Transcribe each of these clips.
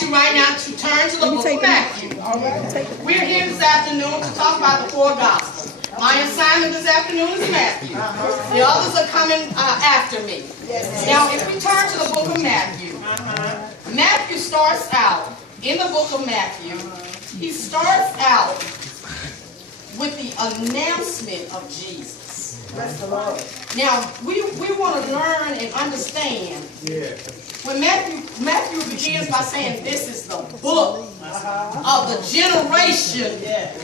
ask you right now to turn to the book of Matthew. We're here this afternoon to talk about the four Gospels. My assignment this afternoon is Matthew. The others are coming after me. Now, if we turn to the book of Matthew, Matthew starts out, in the book of Matthew, he starts out with the announcement of Jesus. Now, we want to learn and understand. When Matthew begins by saying this is the book of the generation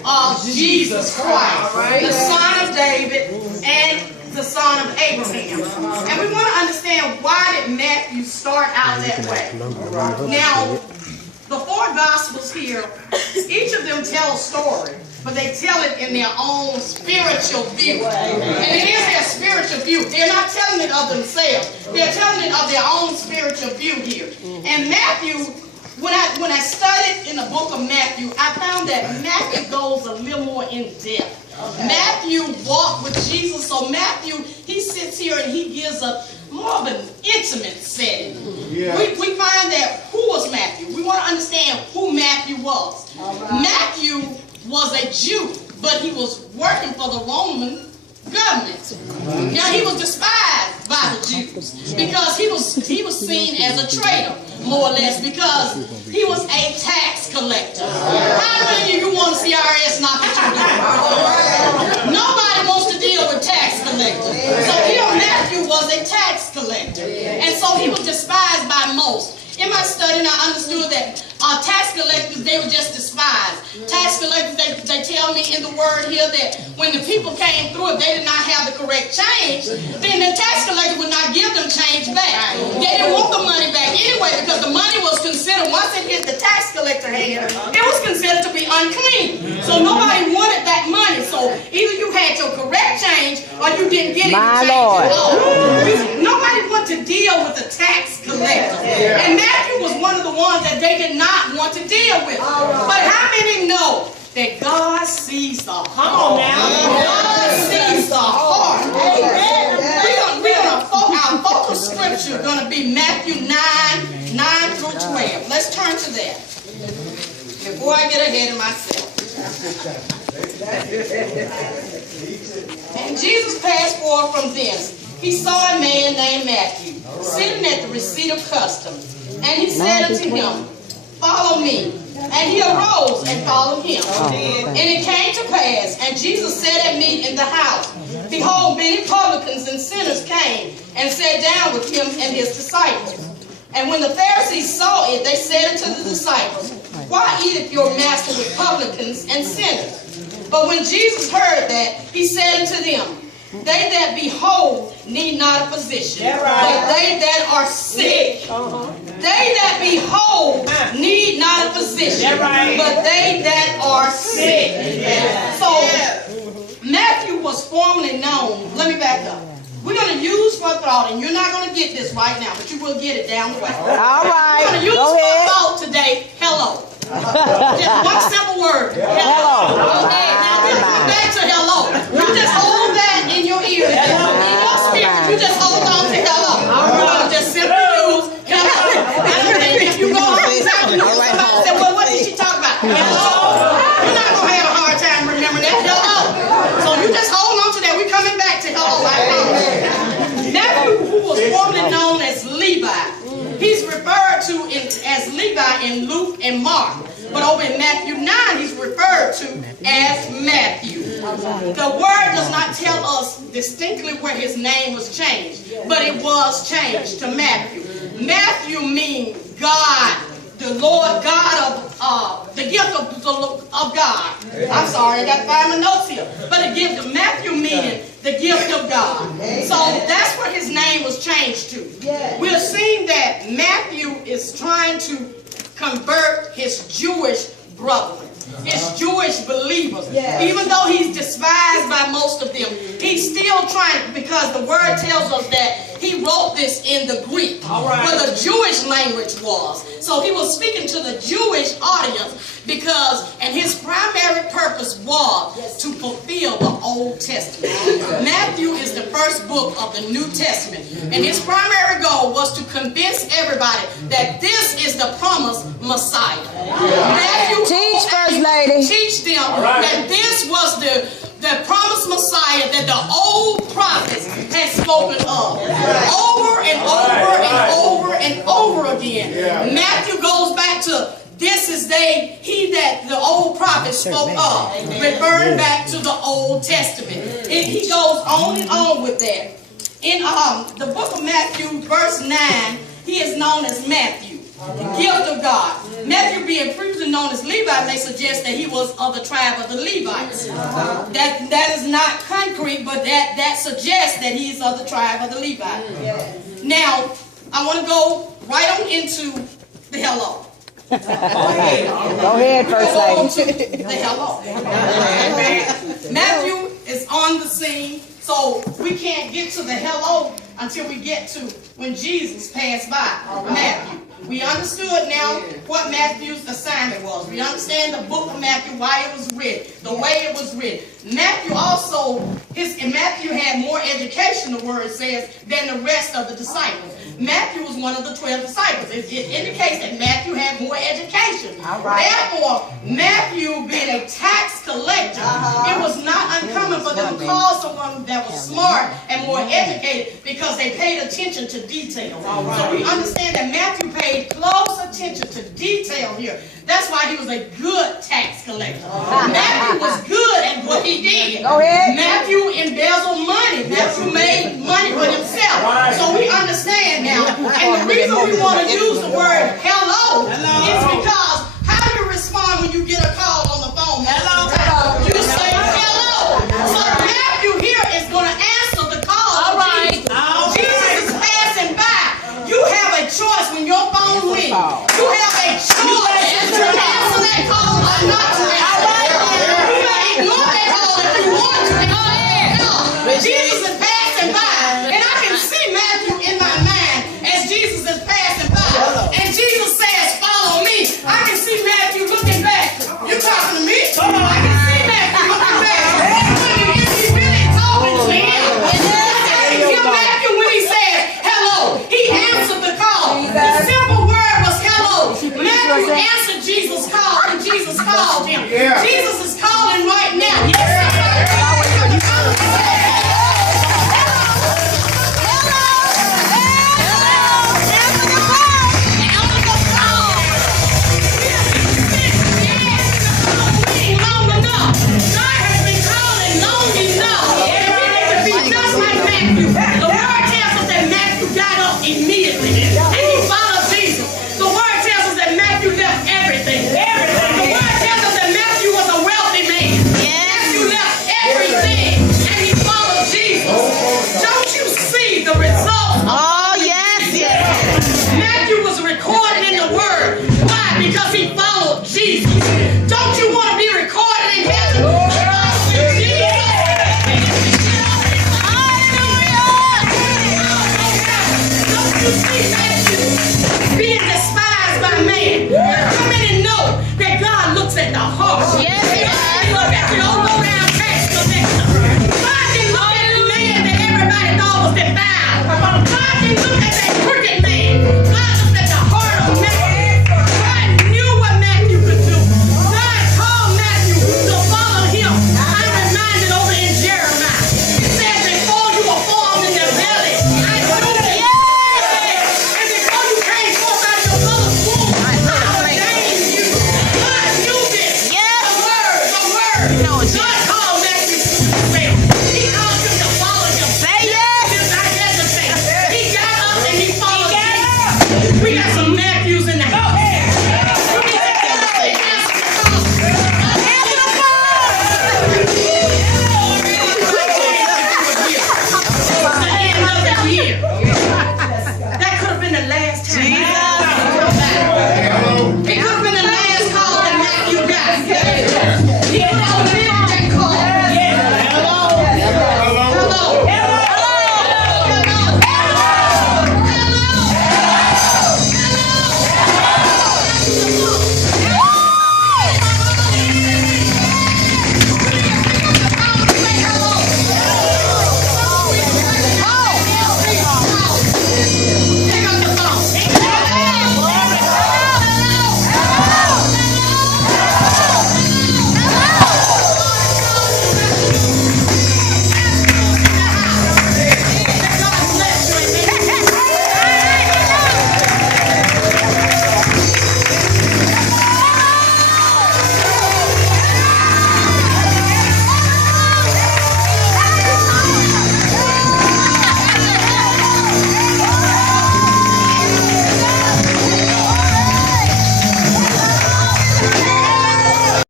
of Jesus Christ, the son of David and the son of Abraham. And we want to understand, why did Matthew start out that way? Now, the four Gospels here, each of them tell a story, but they tell it in their own spiritual view. And it is their spiritual view. They're not telling it of themselves. They're telling it of their own spiritual view here. And Matthew, when I studied in the book of Matthew, I found that Matthew goes a little more in depth. Matthew walked with Jesus, so Matthew, he sits here and he gives a more of an intimate setting. We find that, who was Matthew? We want to understand who Matthew was. Matthew was a Jew, but he was working for the Roman government. Now, he was despised by the Jews because he was seen as a traitor, more or less, because he was a tax collector. How many of you want to see IRS knock at your door? Nobody wants to deal with tax collectors. So here Matthew was a tax collector, and so he was despised by most. In my study, I understood that tax collectors, they were just despised. Tax collectors, they tell me in the word here that when the people came through, if they did not have the correct change, then the tax collector would not give them change back. They didn't want the money back anyway, because the money was considered, once it hit the tax collector hand, it was considered to be unclean. So nobody wanted that money. So either you had your correct change or you didn't get it. My Lord. Nobody wanted to deal with the tax collector. And Matthew was one of the ones that they did not want to deal with. But how many know that God sees the heart? Come on now. God sees the heart. Our focus scripture is going to be Matthew 9 through 12. Let's turn to that before I get ahead of myself. And Jesus passed forward from thence. He saw a man named Matthew sitting at the receipt of customs. And he said unto him, follow me. And he arose and followed him. And it came to pass, and Jesus sat at meat in the house. Behold, many publicans and sinners came and sat down with him and his disciples. And when the Pharisees saw it, they said unto the disciples, why eateth your master with publicans and sinners? But when Jesus heard that, he said unto them, they that be whole need not a physician, but they that are sick. They that be whole need not a physician, but they that are sick. So Matthew was formerly known. Let me back up. We're going to use for thought, and you're not going to get this right now, but you will get it down the way. All right. We're going to use for thought today, hello. Just one simple word. Hello. Okay, now we'll come back to hello. You just hold that in your ear. In your spirit, you just hold on to hello. We're going to just simply use hello. And if you go home this afternoon, somebody say, well, what did she talk about? Hello. You're not going to have a hard time remembering that. Hello. So you just hold on to that. We're coming back to hello. I promise. Matthew, who was formerly known as Levi, he's referred to as Levi in Luke and Mark. But over in Matthew 9, he's referred to as Matthew. The word does not tell us distinctly where his name was changed, but it was changed to Matthew. Matthew means God, the Lord God of, the gift of God. I'm sorry, I got to find my notes here. But the gift of Matthew meaning the gift of God. So that's what his name was changed to. We're seeing that Matthew is trying to convert his Jewish brethren, his Jewish believers. Even though he's despised by most of them, he's still trying, because the word tells us that he wrote this in the Greek, where the Jewish language was. So he was speaking to the Jewish audience and his primary purpose was to fulfill the Old Testament. Matthew is the first book of the New Testament, and his primary goal was to convince everybody that this is the promised Messiah. Matthew teach first lady. Teach them that this was the promised Messiah that the old prophets had spoken of over and over and over and over again. Matthew goes back to this is he that the old prophets spoke of, referring back to the Old Testament. And he goes on and on with that. In the book of Matthew, verse 9, he is known as Matthew, the gift of God. Matthew, being previously known as Levi, may suggest that he was of the tribe of the Levites. That is not concrete, but that suggests that he is of the tribe of the Levites. Now, I want to go right on into the hello. Go ahead, first lady. The hello. Matthew is on the scene, so we can't get to the hello until we get to when Jesus passed by Matthew. We understood now what Matthew's assignment was. We understand the book of Matthew, why it was written, the way it was written. Matthew Matthew had more education, the word says, than the rest of the disciples. Matthew was one of the 12 disciples. It indicates that Matthew had more education. Therefore, Matthew being a tax collector, it was not uncommon for them to call someone that was smart and more educated because they paid attention to detail. So we understand that Matthew paid close attention to detail here. That's why he was a good tax collector. Matthew was good at what he did. Matthew embezzled money. Matthew made money for himself. So we understand now. And the reason we want to use the word hello is because how do you respond when you get a call on the phone? Hello. You say hello. So Matthew here is going to answer the call. Jesus is passing by. You have a choice when your phone rings. You have a choice to answer that call or not to answer that call. You may ignore that call if you want to. Jesus is passing by. And I can see Matthew in my mind as Jesus is passing by. And Jesus says, follow me. I can see Matthew looking back. You talking to me? I can see Matthew looking back. Is he really talking to him? Matthew, when he says hello, he answered the call. The simple word was hello. Matthew answered Jesus' call, and Jesus called him. Jesus